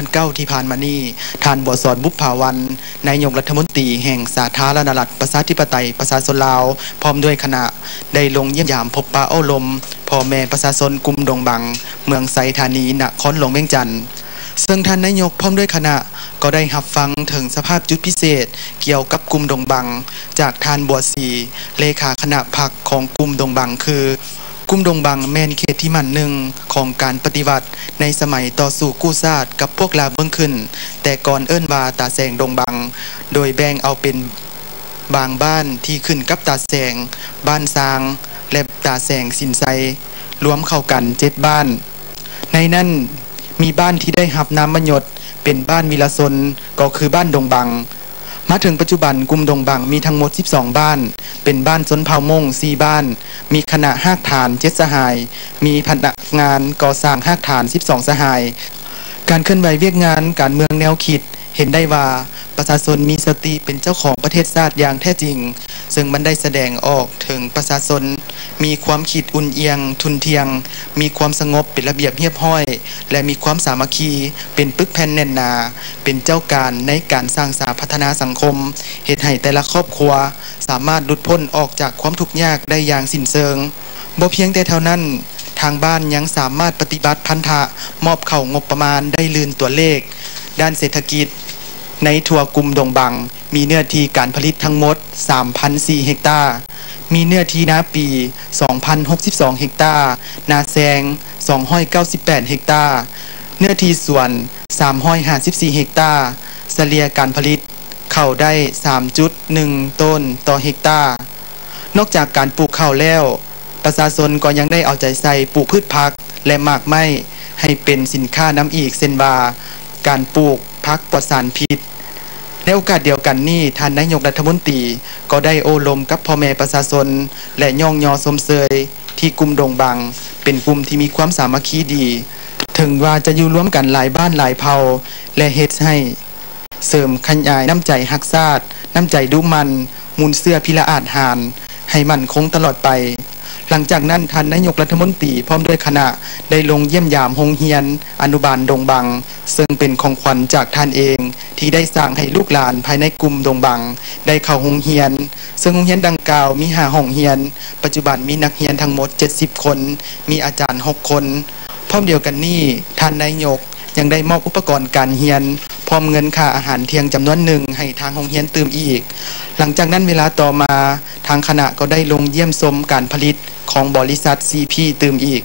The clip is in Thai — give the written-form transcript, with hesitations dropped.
2009ที่ผ่านมานี้ท่านบัวสอนบุพภาวันนายกรัฐมนตรีแห่งสาธารณรัฐประชาธิปไตยประชาชนลาวพร้อมด้วยคณะได้ลงเยี่ยมยามพบปะอบรมพ่อแม่ประชาชนกลุ่มดงบังเมืองไซธานีนครหลวงเวียงจันทน์ซึ่งท่านนายกพร้อมด้วยคณะก็ได้รับฟังถึงสภาพจุดพิเศษเกี่ยวกับกลุ่มดงบังจากท่านบัวศรีเลขาคณะพรรคของกลุ่มดงบังคือกลุ่มดงบังแม่นเขตที่มั่นหนึ่งของการปฏิวัติในสมัยต่อสู้กู้ชาติกับพวกลาวเบื้องขึ้นแต่ก่อนเอิ้นว่าตาแสงดงบังโดยแบ่งเอาเป็นบางบ้านที่ขึ้นกับตาแสงบ้านซางและตาแสงสินไซรวมเข้ากัน7บ้านในนั้นมีบ้านที่ได้รับนามบัญญัติเป็นบ้านวิลาชนก็คือบ้านดงบังมาถึงปัจจุบันกลุ่มดงบังมีทั้งหมด12บ้านเป็นบ้านชนเผ่ามง4บ้านมีคณะรากฐาน7สหายมีพนักงานก่อสร้างรากฐาน12สหายการเคลื่อนไหวเวียกงานการเมืองแนวคิดเห็นได้ว่าประชาชนมีสติเป็นเจ้าของประเทศชาติอย่างแท้จริงซึ่งมันได้แสดงออกถึงประชาชนมีความคิดอุ่นเอียงทุนเทียงมีความสงบเป็นระเบียบเรียบร้อยและมีความสามัคคีเป็นปึกแผ่นแน่นหนาเป็นเจ้าการในการสร้างสรรค์พัฒนาสังคมเฮ็ดให้แต่ละครอบครัวสามารถหลุดพ้นออกจากความทุกข์ยากได้อย่างสิ้นเชิงบ่เพียงแต่เท่านั้นทางบ้านยังสามารถปฏิบัติพันธะมอบเข้างบประมาณได้ลื่นตัวเลขด้านเศรษฐกิจในทั่วกลุ่มดงบังมีเนื้อที่การผลิตทั้งหมด 3,004 เฮกตาร์มีเนื้อที่นาปี 2,062 เฮกตาร์นาแซง 298 เฮกตาร์เนื้อที่สวน 354 เฮกตาร์เฉลี่ยการผลิตเข้าได้ 3.1 ต้นต่อเฮกตาร์นอกจากการปลูกข้าวแล้วประชาชนก็ยังได้เอาใจใส่ปลูกพืชผักและหมากไม้ให้เป็นสินค้าน้ำอีกเช่นว่าการปลูกผักปลอดสารพิษในโอกาสเดียวกันนี้ท่านนายกรัฐมนตรีก็ได้โอลมกับพ่อแม่ประชาชนและย่องยอสมเสยที่กลุ่มดงบังเป็นกลุ่มที่มีความสามัคคีดีถึงว่าจะอยู่ร่วมกันหลายบ้านหลายเผ่าและเฮ็ดให้เสริมขยายน้ำใจฮักชาติน้ำใจดุมันมูลเสื้อพิละอาจหารให้มั่นคงตลอดไปหลังจากนั้นท่านนายกรัฐมนตรีพร้อมด้วยคณะได้ลงเยี่ยมยามโรงเรียนอนุบาลดงบังซึ่งเป็นของขวัญจากท่านเองที่ได้สร้างให้ลูกหลานภายในกลุ่มดงบังได้เข้าโรงเรียนซึ่งโรงเรียนดังกล่าวมี5ห้องเรียนปัจจุบันมีนักเรียนทั้งหมด70คนมีอาจารย์6คนพร้อมเดียวกันนี้ท่านนายกยังได้มอบอุปกรณ์การเรียนพร้อมเงินค่าอาหารเที่ยงจำนวนหนึ่งให้ทางโรงเรียนเติมอีกหลังจากนั้นเวลาต่อมาทางคณะก็ได้ลงเยี่ยมชมการผลิตของบริษัท CP เติมอีก